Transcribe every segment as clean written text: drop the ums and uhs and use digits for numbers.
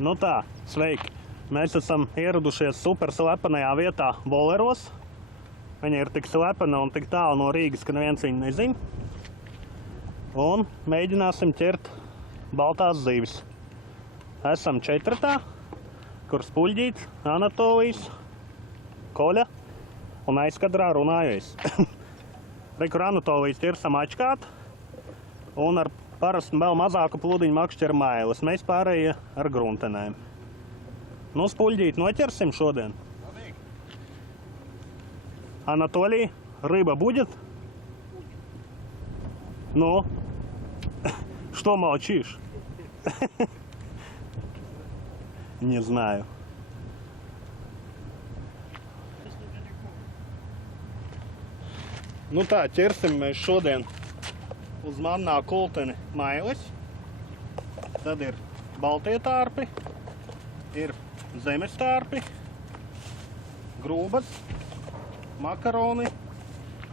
Nu tā, sveiki! Mēs esam ieradušies super slepenajā vietā Voleros. Viņa ir tik slepena un tik tālu no Rīgas, ka neviens viņu nezin. Un mēģināsim ķert baltās zivis. Esam četratā, kur Spuļģīts, Anatolijs, Koļa un aizkadrā runājais. Kur Anatolijs ķersam ačkāt un ar parastu vēl mazāku pludiņu makšķer mailes. Mēs pārējie ar gruntenēm. Nu, Spuļģīt, noķersim šodien. Анатолий, рыба будет? Ну, что молчишь? Не знаю. Nu tā, ķersim mēs šodien uz mannā kulteni mailes. Tad ir baltie tārpi, ir zemes tārpi, grūbas, makaroni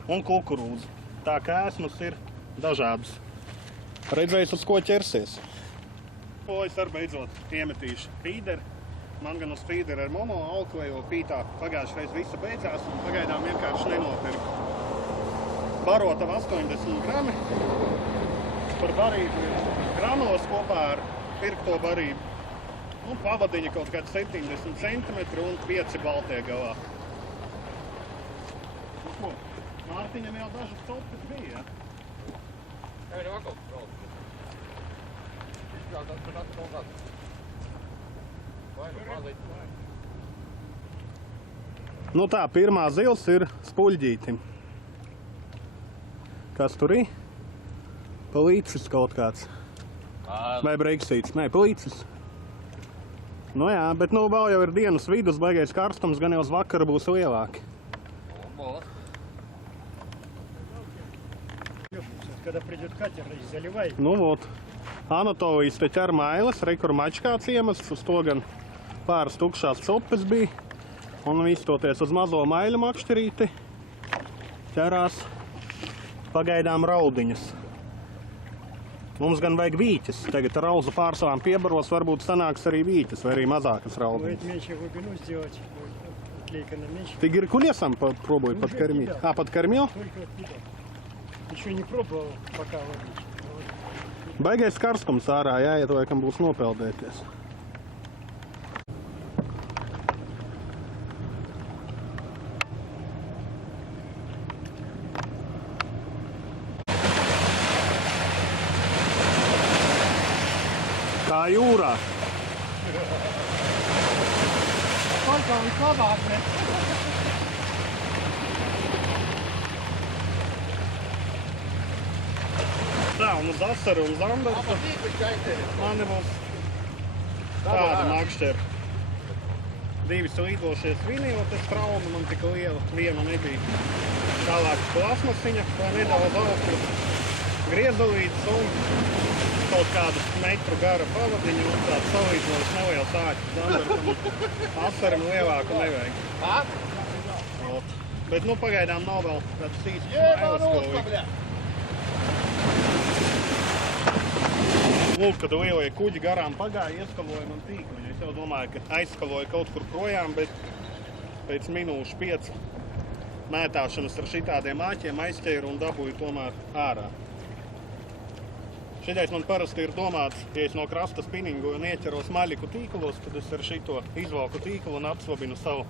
un kukurūzi. Tā kā esmas ir dažādas. Redzējis, uz ko ķersies. To es ar beidzot iemetīšu fīderi. Man gan uz fīderi ar mono alku, jo pītā pagājušreiz visa beidzās un pagaidām vienkārši nenopirku. Barotava 80 grami. Par barību ir granulas kopā ar pirkto barību. Un pavadiņa kaut kāds 70 cm un 5 baltie galā. Nu ko, Mārtiņam jau dažas copes bija, ja? Jā, jau atkal brauc. Izskatās, ka tas kaut kāds. Vai nu mazīt? Nu tā, pirmā zils ir Spuļģītim. Kas tur ir? Palīcis kaut kāds. Vai breiksīts? Nē, palīcis. Nu jā, bet nu vēl jau ir dienas vidus, baigais karstums, gan jau uz vakaru būs lielāki. Когда придет катер, заливай. Nu, vot. Anatolijas te ķer mailes, kur mačkāts iemests, uz to gan pāris tukšās cupes bija. Un izstoties uz mazo maiļu makšķerīti, ķerās pagaidām raudiņas. Mums gan vajag vīķes. Tagad ar rauzu pārsvarām piebaros varbūt sanāks arī vīķes vai arī mazākas raudiņas. Меньше глубину сделать, отлейка на меньше. Ты геркулесом попробуй подкормить. А, подкормил? Только оттуда. Еще не пробовал пока ловить. Baigais karstums ārā, jāiet, laikam būs nopeldēties. Kā jūrā. Сколько высоко, блядь? Tā, un uz asaru un zandarta mani būs tāda makšķera. Divi slīdošie svinījoties traumi, man tika liela, viena nebija. Tālāk plasmasiņa, vai nedaudz augstu griezelītes un kaut kādu metru gara pavadiņu un tāds salīdzinoši neliels āķis zandartam. Asaram lielāku nevajag. Bet nu pagaidām nav vēl tāds īsts mailes, ko likt. Lūk, kad lielie kuģi garām pagāja, ieskaloja man tīkliņu. Es jau domāju, ka aizskaloja kaut kur projām, bet pēc minūšu 5 mētāšanas ar šitādiem āķiem aizķēru un dabūju tomēr ārā. Šitais man parasti ir domāts, ja es no krasta spinningoju un ieķeros maļiku tīklos, tad es ar šito izvalku tīklu un apslabinu savu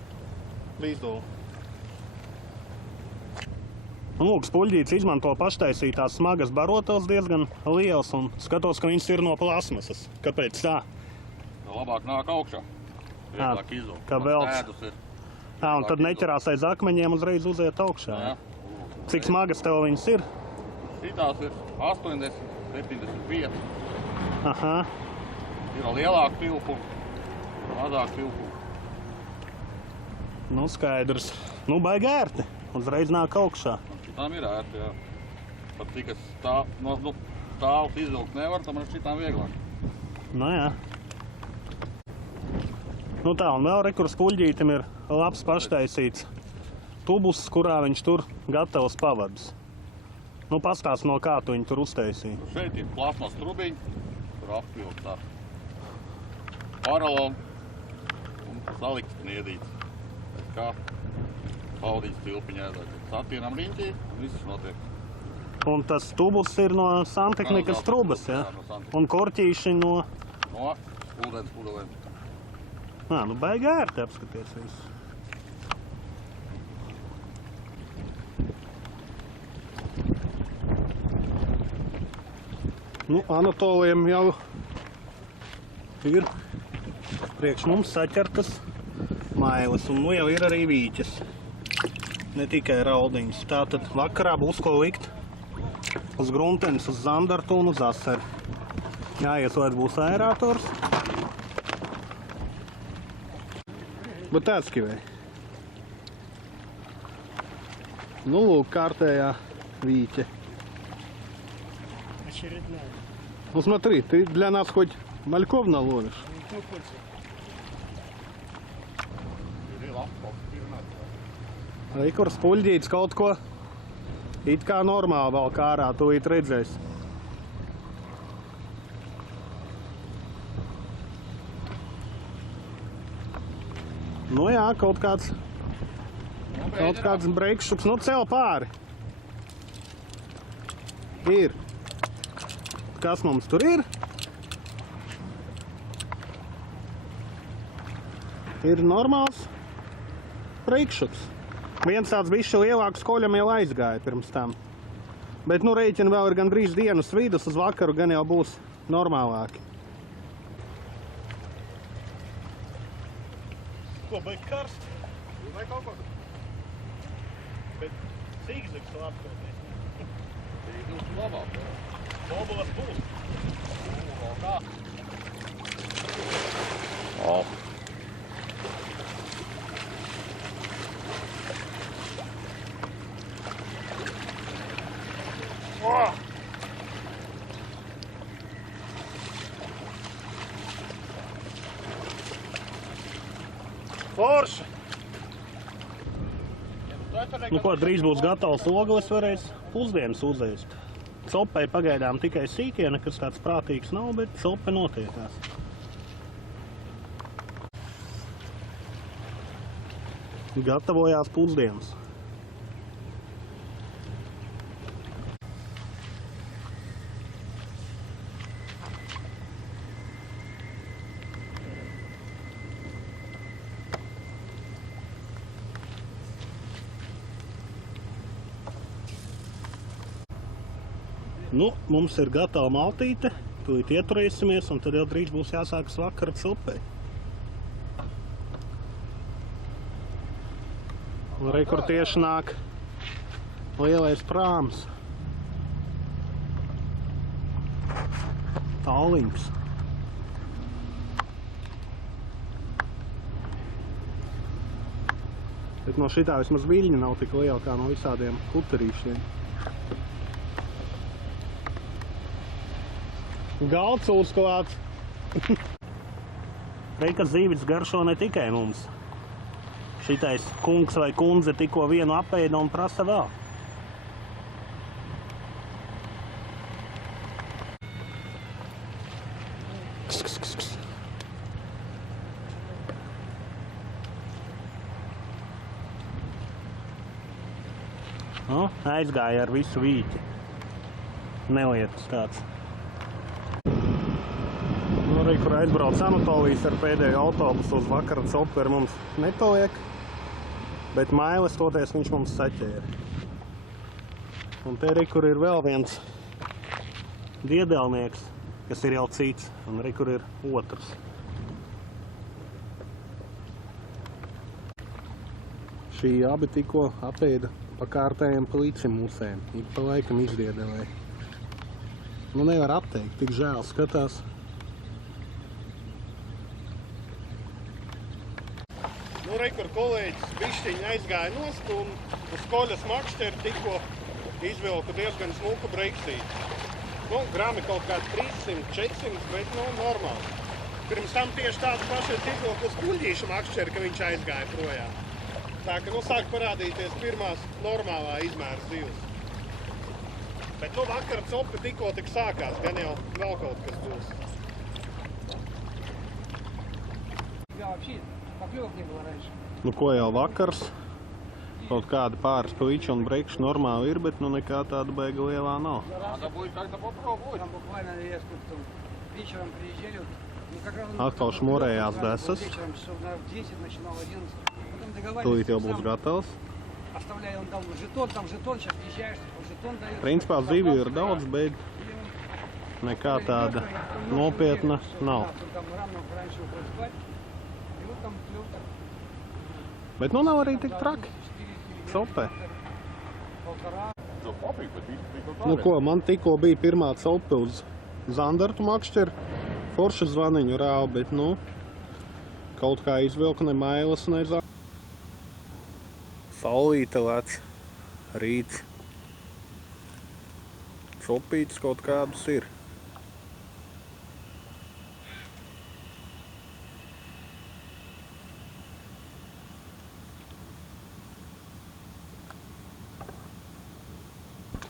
līzdolu. Lūk, Spuļģīts izmanto paštaisītās smagas barotels diezgan liels un skatos, ka viņas ir no plasmasas. Kāpēc tā? Labāk nāk augšā. Vieglāk izzūt. Kā velts. Ēdus ir. Un tad neķerās aiz akmeņiem uzreiz uziet augšā. Jā. Cik smagas tev viņas ir? Šitās ir 80, 75. Aha. Ir lielāka pilpu, mazāk pilpu. Nu, skaidrs. Nu, baigi ērti. Uzreiz nāk augšā. Šitām ir ērti, jā. Pat cik es tāls izvilkt nevar, tam ar šitām vieglāk. Nu, jā. Nu tā, un vēl kur Spuļģītim ir labs paštaisīts tubus, kurā viņš tur gatavs pavadus. Nu, pastāst, no kā tu viņu tur uztaisīji. Šeit ir plasmas trubiņi, tur apvilkt tā. Paralēli un salikt kniedīts. Pēc kā paudīts tilpiņā, tad satienam riņķī un viss notiek. Un tas tubus ir no santehnikas trubas, ja? No santehnikas. Un korķīši no... No ūdens pudelēm. Nu baigi ērti apskaties visu. Nu, Anatoliem jau ir priekš mums saķertas mailes, un nu jau ir arī vīķes. Ne tikai raudiņas. Tātad vakarā būs ko likt uz gruntenes, uz zandartu un uz aseri. Jāieslēdz būs aerators. Bet atskivē. Nu, lūk, kārtējā вите. Очередная. Ну смотри, ты для нас хоть мальков наловишь? Ну, хочется. Kur spuļģīts kaut ko it kā normāli vēl kārā, tūlīt redzēs. Nu jā, kaut kāds breikšuks, nu cel pāri. Ir. Kas mums tur ir? Ir normāls breikšuks. Viens tāds bišķi lielāks koļam jau aizgāja pirms tam. Bet nu reiķini vēl ir gandrīz dienas vidus, uz vakaru gan jau būs normālāki. Ko, baigi karst? Vai kaut ko? Bet zīgzigs vēl apkoties. Būs labāk. Bobulas būs. Kā? O. Forši! Nu ko, drīz būs gatavs ogles, varēs pusdienas uzēst. Copai pagaidām tikai sīkie, nekas tāds prātīgs nav, bet cope notiekās. Gatavojās pusdienas. Nu, mums ir gatava maltīte, tūlīt ieturēsimies, un tad jau drīz būs jāsākas vakara cupei. Un re, kur tieši nāk lielais prāms. Tāliņš. Bet no šitā vismaz viļņa nav tik liela kā no visādiem kuterīšiem. Galds uzklāts. Reikas zīvis garšo ne tikai mums. Šitais kungs vai kundze tikko vienu apēda un prasa vēl. Nu, aizgāja ar visu vīķi. Nelietas tāds. Arī, kur aizbrauc Anatolijas ar pēdējo autobusu uz vakara copu, ar mums nepaliek, bet mailes toties viņš mums saķēra. Un te arī, kur ir vēl viens diedelnieks, kas ir jau cits, un arī, kur ir otrs. Šī abi tikko apēda pa kārtējiem plīcim musēm, ik pa laikam izdiedelēja. Nu nevar atteikt, tik žēl skatās. Nu, re, kur kolēģis bišķiņi aizgāja nost un uz koļas makšteri tikko izvilku diezgan smuku breiksīti. Nu, grami kaut kāds 300, 400, bet, nu, normāli. Pirms tam tieši tādu pašu izvilku uz kuļģīšu makšteri, ka viņš aizgāja projām. Tā, ka, nu, sāk parādīties pirmās normālā izmēra zivs. Bet, nu, vakara copi tikko tik sākās, gan jau vēl kaut kas būs. тебя вообще поклевок не было раньше. Nu, ko jau vakars? Kaut kādi pāris puiši un breikši normāli ir, bet nu nekā tāda beiga lielā nav. Надо будет как-то попробовать. Там буквально я сколько там вечером приезжали, вот, ну, как раз Atkal šmurējās desas. вечером часов на 10 начинал 11. Потом договаривались. Tūlīt jau būs сам gatavs. Оставляю, он дал жетон, сейчас приезжаешь, он жетон дает. Principā zivju ir daudz, bet И он nekā tāda nopietna nav. Там рано раньше уходит спать. И вот там клёв-то. Bet nu nav arī tik traki. Sopē. Полтора. So kopīgi, bet viņš Nu ko, man tikko bija pirmā cope uz zandartu makšķeru. Forša zvaniņu rāva, bet nu kaut kā izvilka ne mailas, ne zandartu. Saulīte lec, rīts. Sopītes kaut kādas ir.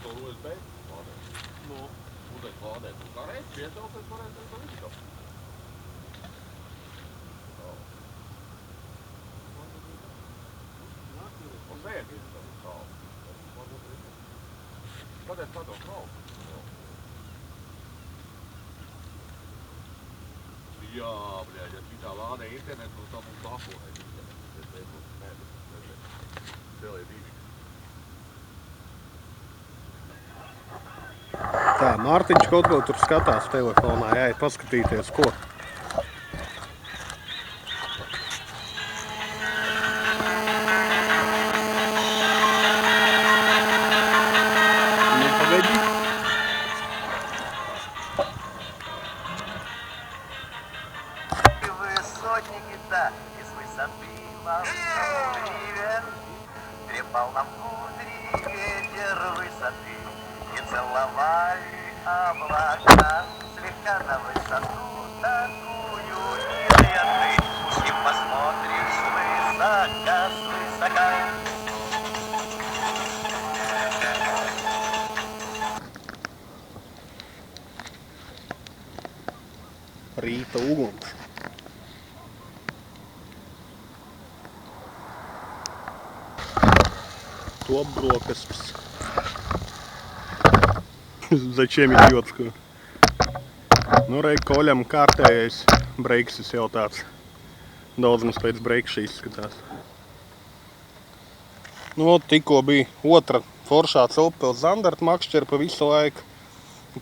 to USB lādēt. Nu, ūdens lādēt. Un kā reiz piesaukt, es varētu to visu. Un sēdīs tam tālu. Kādēļ tā to kraukt? Jā, bļaļ, ja šitā lādē internetu, tad mums tafonē internetu. Telie divi. Tā, Mārtiņš kaut ko tur skatās telefonā, jāiet paskatīties, ko. Nu, pagaidi. Высотники-то из высоты вам привет. Трепал нам кудри ветер высоты. И целовали облака слегка на высоту такую неверный. Уж не посмотришь высока, свысока. Rīta uguns. Top brokastis. Zачем идиотскую? Nu, reik Koļam kārtējais breiksis jau tāds. Daudz mums pēc breikša izskatās. Nu, tikko bija otra foršā cope uz zandartu makšķeru pa visu laiku.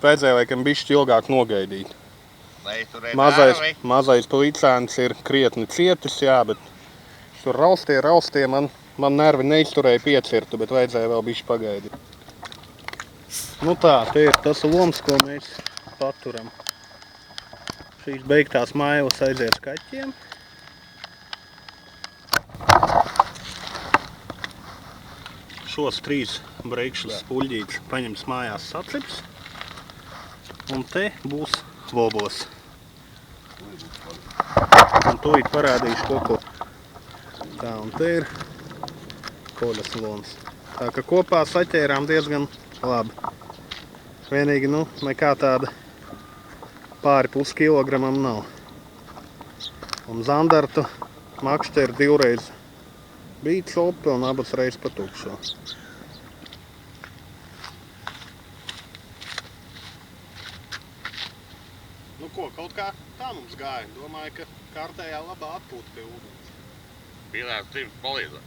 Vajadzēja laikam bišķi ilgāk nogaidīt. Mazais puicēns ir krietni cietis, jā, bet tur raustie, man nervi neizturēja piecirtu, bet vajadzēja vēl bišķi pagaidīt. Nu tā, te ir tas loms, ko mēs paturam. Šīs beigtās mailas aizies kaķiem. Šos 3 breikšus puļģītes paņems mājās sacips. Un te būs vobos. Un tūlīt parādīšu ko. Tā, un te ir Koļas loms. Tā ka kopā saķērām diezgan labi. Vienīgi, nu, nekā tāda pāri puskilogramam nav. Un zandartu makšķeri 2 reiz bija cope un abas reiz pa tukšo. Nu ko, kaut kā tā mums gāja. Domāju, ka kārtējā labā atpūta pie ūdens. Pilēns tims palīdzē.